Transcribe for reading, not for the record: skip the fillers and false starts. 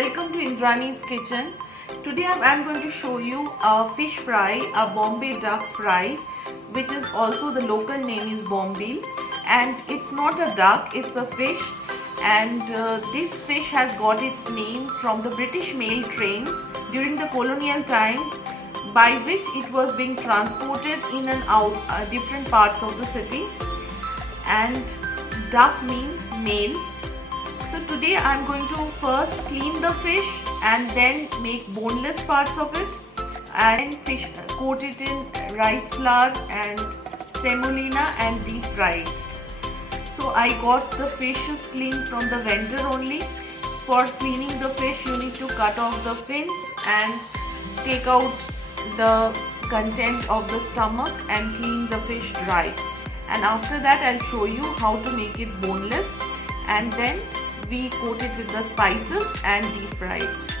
welcome to Indrani's kitchen. Today I'm going to show you a fish fry, a Bombay Duck fry, which is also the local name is Bombay, and it's not a duck, it's a fish. And this fish has got its name from the British mail trains during the colonial times, by which it was being transported in and out different parts of the city. And duck means mail. So today I am going to first clean the fish and then make boneless parts of it, and coat it in rice flour and semolina and deep fry it. So I got the fishes cleaned from the vendor only. For cleaning the fish you need to cut off the fins and take out the content of the stomach and clean the fish dry. And after that I'll show you how to make it boneless, and then we coat it with the spices and deep fry it.